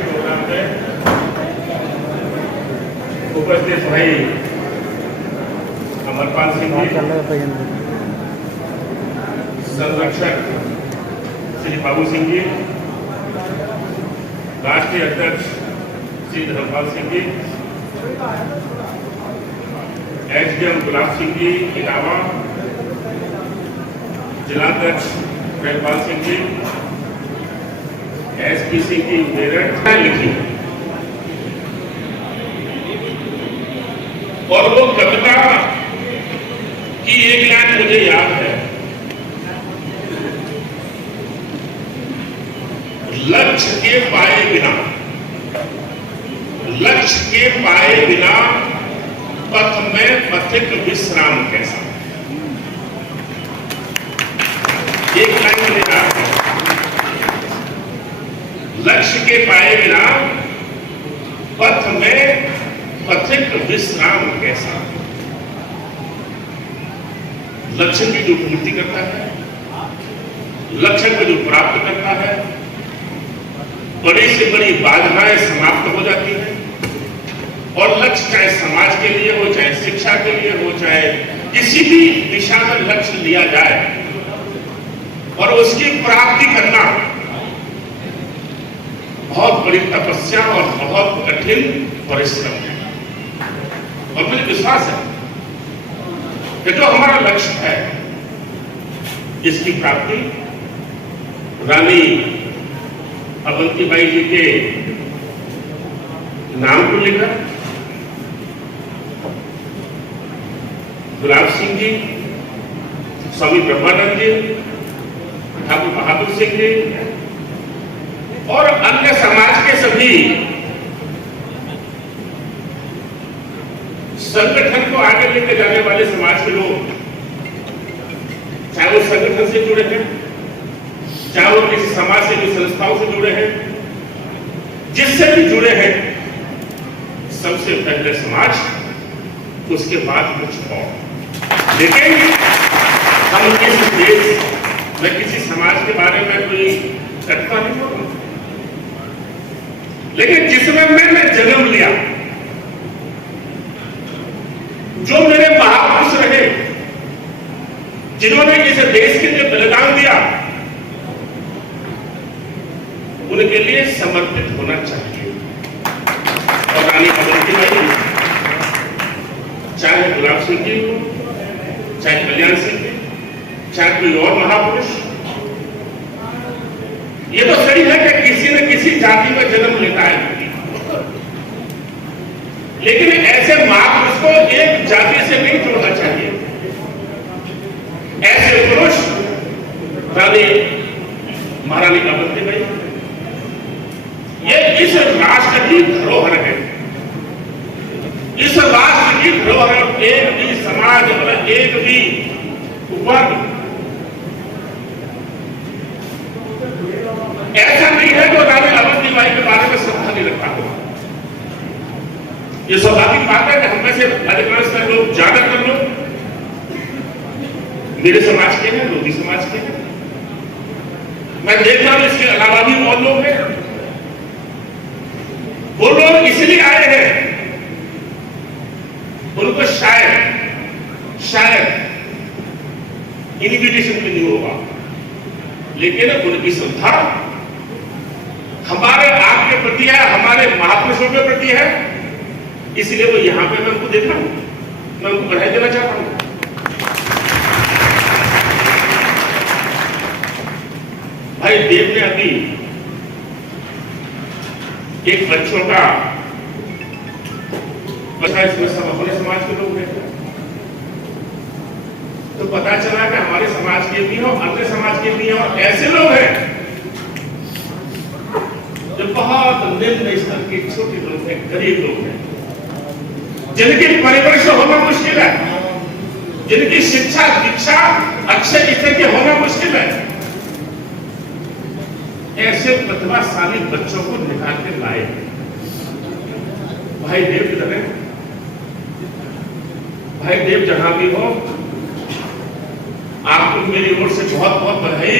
Programme में उपस्थित भाई अमरपाल सिंह जी, संरक्षक श्री बाबू सिंह जी, राष्ट्रीय अध्यक्ष श्री धर्मपाल सिंह जी, एसडीएम गुलाब सिंह जी इटावा, जिलाध्यक्ष प्रेमपाल सिंह जी, एसपी सिंह जी मेरठ लिखी। और वो कविता की एक लाइन मुझे याद है, लक्ष्य के पाए बिना, लक्ष्य के पाए बिना पथ में पथिक विश्राम कैसा। एक लाइन मुझे याद है, लक्ष्य के पाए बिना पथ में पथिक विश्राम कैसा। लक्ष्य की जो पूर्ति करता है, लक्ष्य को जो प्राप्त करता है, बड़ी से बड़ी बाधाएं समाप्त हो जाती हैं। और लक्ष्य चाहे समाज के लिए हो, चाहे शिक्षा के लिए हो, चाहे किसी भी दिशा में लक्ष्य लिया जाए और उसकी प्राप्ति करना बहुत बड़ी तपस्या और बहुत कठिन परिश्रम है। और मुझे विश्वास है कि जो हमारा लक्ष्य है इसकी प्राप्ति रानी अवंतीबाई जी के नाम को लेकर गुलाब सिंह जी, स्वामी ब्रह्मानंद जी, ठाकुर बहादुर सिंह जी और अन्य समाज के सभी संगठन को आगे लेकर जाने वाले समाज के लोग, चाहे वो संगठन से जुड़े हैं, चाहे वो किसी समाज से जो संस्थाओं से जुड़े हैं, जिससे भी जुड़े हैं, सबसे पहले समाज, उसके बाद कुछ और। लेकिन हम किसी देश में किसी समाज के बारे में कोई कटता नहीं होगा, लेकिन जिसमें मैंने जन्म लिया, जो मेरे महापुरुष रहे, जिन्होंने इस देश के लिए बलिदान दिया, उनके लिए समर्पित होना चाहिए। और रानी अवंतीबाई, चाहे गुलाब सिंह जी हो, चाहे कल्याण सिंह जी, चाहे कोई और महापुरुष, ये तो सही है कि किसी न किसी जाति में जन्म लेता है, लेकिन ऐसे महापुरुष को एक जाति से नहीं जोड़ना चाहिए। ऐसे पुरुष रानी महारानी अवंतीबाई, ये इस राष्ट्र की धरोहर है। इस राष्ट्र की धरोहर एक भी समाज और एक भी वर्ग ऐसा नहीं है जो रानी अवंतीबाई के बारे में श्रद्धा नहीं रखता हो। ये स्वाभाविक बात है कि हम में से अधिकांश लोग, ज्यादातर लोग मेरे समाज के हैं, लोधी समाज के हैं। मैं देख रहा हूं इसके अलावा भी और लोग हैं। वो लोग इसलिए आए हैं, उनको शायद इन्विटेशन भी नहीं होगा, लेकिन उनकी श्रद्धा हमारे आपके प्रति है, हमारे महापुरुषों के प्रति है, इसलिए वो यहां पे मैं उनको देख रहा हूं, मैं उनको बधाई देना चाहता हूं। भाई देव ने अभी एक बच्चों का बच्चा, इसमें सब अपने समाज के लोग हैं, तो पता चला कि हमारे समाज के भी हैं, अन्य समाज के भी हैं, और ऐसे लोग हैं जो बहुत निम्न स्तर के छोटे लोग हैं, गरीब लोग हैं, जिनकी परिवर्ष होना मुश्किल है, जिनकी शिक्षा दीक्षा अक्षय स्तर के होना मुश्किल है। ऐसे प्रतिभाशाली बच्चों को निकाल के लाए भाई देव किधर है? भाई देव जहां भी हो, आपको मेरी ओर से बहुत बहुत बधाई।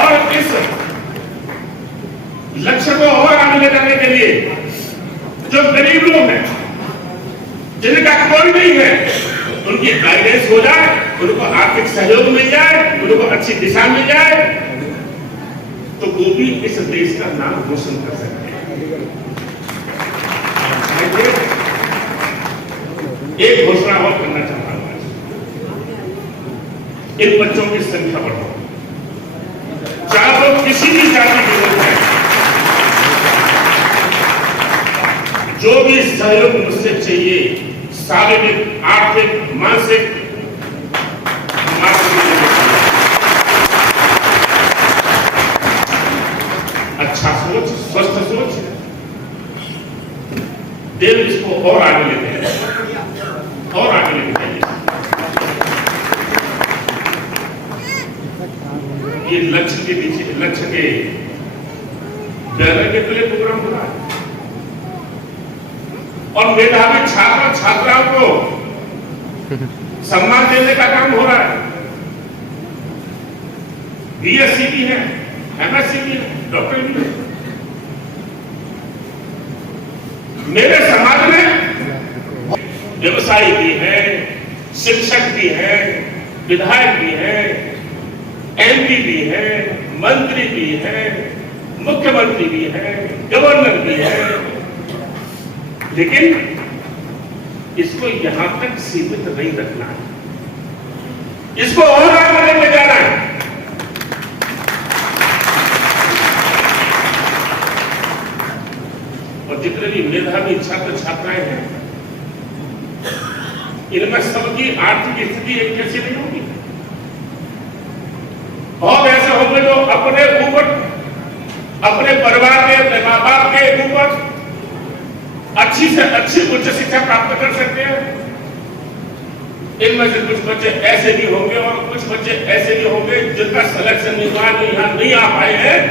और जाने के लिए जो गरीब लोग हैं, जिनका कोई नहीं है, उनकी गाइडेंस हो जाए, उनको आर्थिक सहयोग मिल जाए, उनको अच्छी दिशा मिल जाए, तो वो भी इस देश का नाम रोशन कर सकते हैं। एक घोषणा और करना चाहता हूं, इन बच्चों की संख्या बढ़ाओ, चाहे वो किसी भी जाति के लोग हैं, जो भी सहयोग मुझसे चाहिए, शारीरिक, आर्थिक, मानसिक, अच्छा सोच, स्वस्थ सोच, देव इसको और आगे लेते हैं, और आगे लेते हैं। ये लक्ष्य के पीछे, लक्ष्य के बैनर के तले प्रोग्राम हो रहा है, और मेधावी छात्र छात्राओं को सम्मान देने का काम हो रहा है। बीएससी भी है, एमएससी भी है, डॉक्टर भी है। मेरे समाज में व्यवसायी भी है, शिक्षक भी है, विधायक भी है, एमपी भी है, मंत्री भी है, मुख्यमंत्री भी है, गवर्नर भी है, लेकिन इसको यहां तक सीमित नहीं रखना है, इसको और आगे लेके जाना है। और जितने भी मेधावी छात्र छात्राएं हैं, इनमें सबकी आर्थिक स्थिति एक जैसी नहीं होगी। बहुत ऐसे होंगे जो अपने ऊपर, अपने परिवार के, अपने माँ बाप के ऊपर अच्छी से अच्छी उच्च शिक्षा प्राप्त कर सकते हैं। इनमें से कुछ बच्चे ऐसे भी होंगे और कुछ बच्चे ऐसे भी होंगे जिनका सिलेक्शन नहीं हुआ, यहां नहीं आ पाए हैं।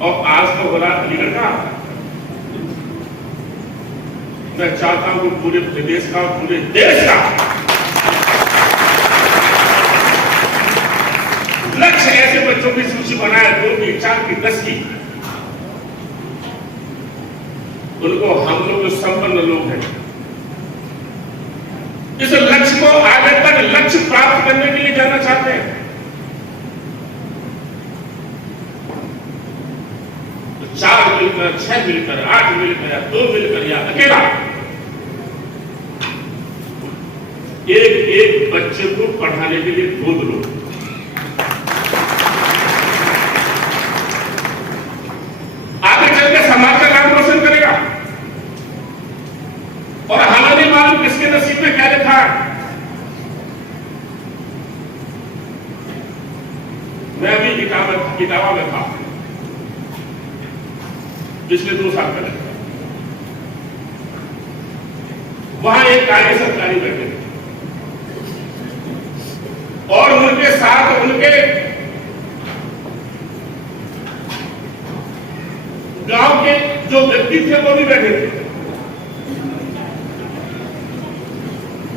और आज तो हो रहा अलीगढ़ का, मैं चाहता हूं कि पूरे प्रदेश का, पूरे देश का लक्ष्य ऐसे बच्चों की सूची बनाए, 2 की, 4 की, 10 की। उनको हम लोग जो संपन्न लोग हैं, इस लक्ष्य को आगे तक लक्ष्य प्राप्त करने के लिए जाना चाहते हैं, तो 4 मिलकर, 6 मिलकर, 8 मिलकर, या 2 मिलकर, या अकेला एक बच्चे को पढ़ाने के लिए गोद लो। आगे चल के समाज का नाम रोशन करेगा। और हमें नहीं मालूम किसके नसीब में क्या लिखा है। मैं अभी किताबा में था पिछले 2 साल पहले, वहां एक कार्यक्रम अधिकारी बैठे थे और उनके साथ उनके गांव के जो व्यक्ति थे वो भी बैठे थे।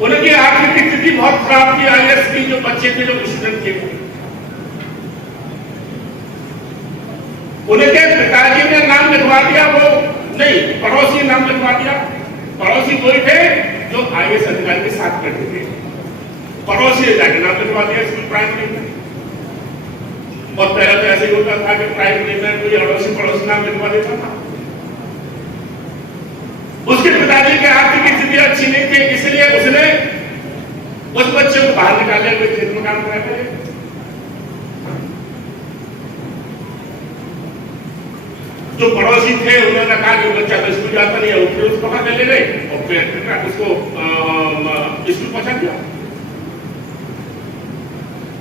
उनकी आर्थिक स्थिति बहुत खराब थी। आईएएस की जो बच्चे थे, जो स्टूडेंट थे, उनके पिताजी ने नाम लिखवा दिया, वो नहीं, पड़ोसी नाम लिखवा दिया। पड़ोसी वही थे जो आईएएस अधिकारी के साथ बैठे थे। पड़ोसी ने जाके नाम लिखवा दिया स्कूल प्राइमरी में। और पहले तो ऐसे ही होता था कि प्राइमरी में कोई अड़ोसी पड़ोसी नाम लिखवा देता था। उसके पिताजी की आर्थिक स्थिति अच्छी नहीं थी, इसलिए उसने उस बच्चे को बाहर निकाले, कोई खेत में काम कराते थे। जो पड़ोसी थे उन्होंने कहा कि बच्चा तो स्कूल जाता नहीं है, फिर उसको पकड़ ले गए और फिर उसको स्कूल पहुंचा दिया।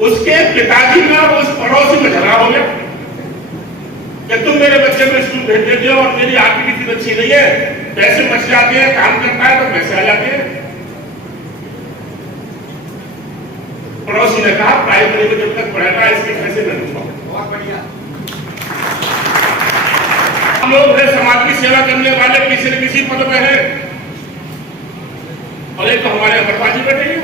उसके पिताजी का उस पड़ोसी में झगड़ा हो गया कि तुम मेरे बच्चे को स्कूल भेज देते हो और मेरी आर्थिक स्थिति अच्छी नहीं है, पैसे बच जाते हैं, काम करता है तो पैसे आ जाते हैं। पड़ोसी ने कहा प्राइमरी में जब तक पढ़ेगा इसके पैसे न लूंगा। बहुत बढ़िया। हम लोग समाज की सेवा करने वाले किसी न किसी पद पे है, और एक तो हमारे अमरपाल जी बैठे हैं,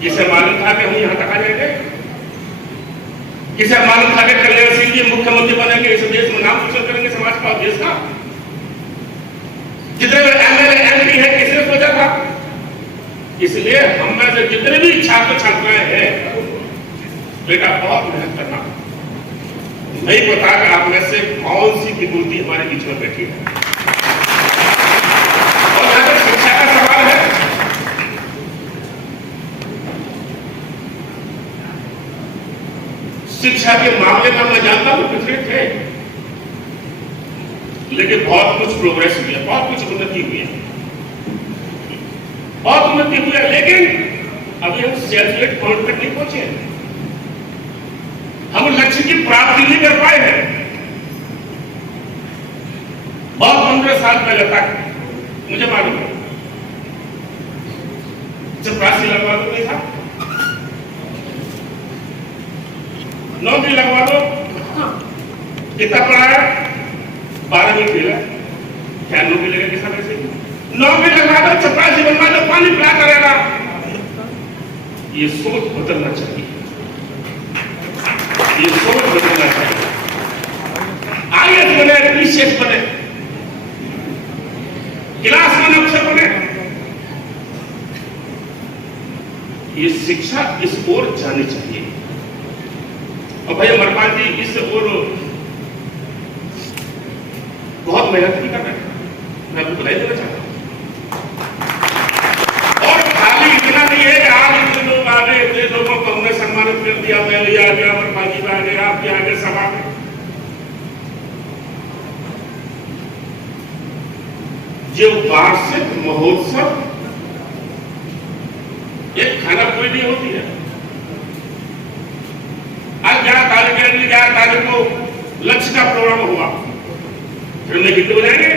जिसे मालूम था कि हम यहां तक आ जाएंगे। किसे मालूम था कि कल्याण सिंह जी मुख्यमंत्री बनेंगे, इस देश में नाम रोशन करेंगे समाज का और देश का? जितने एमएलए एमपी है किसने सोचा था? इसलिए हम में से जितने भी छात्र छात्राएं हैं, बेटा बहुत मेहनत करना। नहीं पता कि आप में से कौन सी विभूति हमारे बीच में बैठी है। और जहां तक शिक्षा का सवाल है, शिक्षा के मामले में मैं जानता हूं पिछड़े थे, लेकिन बहुत कुछ प्रोग्रेस हुई है, बहुत कुछ उन्नति हुई है, बहुत उन्नति हुई है, लेकिन अभी हम सैचुरेट पॉइंट तक नहीं पहुंचे हैं। हम लक्ष्य की प्राप्ति नहीं कर पाए हैं। बहुत 15 साल पहले तक मुझे मालूम है, चपरासी लगवा दो नहीं था, नौकरी लगवा दो, कितना पढ़ाया, 12वीं फेल है, क्या नौकरी लगेगी? किसा पैसे नौकरी लगवा दो, चपरासी बनवा दो, पानी पिला करेगा। ये सोच बदलना चाहिए, ये सोच बदलना चाहिए। आईएएस बने, पीसीएस बने, क्लास में अफसर बने, ये शिक्षा इस ओर जानी चाहिए। और भाई अमरपाल जी इस ओर बहुत मेहनत भी कर रहे हैं, मैं आपको बधाई देना चाहता हूं। और खाली इतना नहीं है कि आज इतने लोग आ गए, इतने लोगों को हमने सम्मानित कर दिया, मैं भी आ गया, अमरपाल जी आ गए, आप भी आ गए सभा में। जो वार्षिक महोत्सव एक खाना कोई नहीं होती है। आज 11 तारीख को लक्ष्य का प्रोग्राम हुआ, फिर मैं गीत बजाएंगे,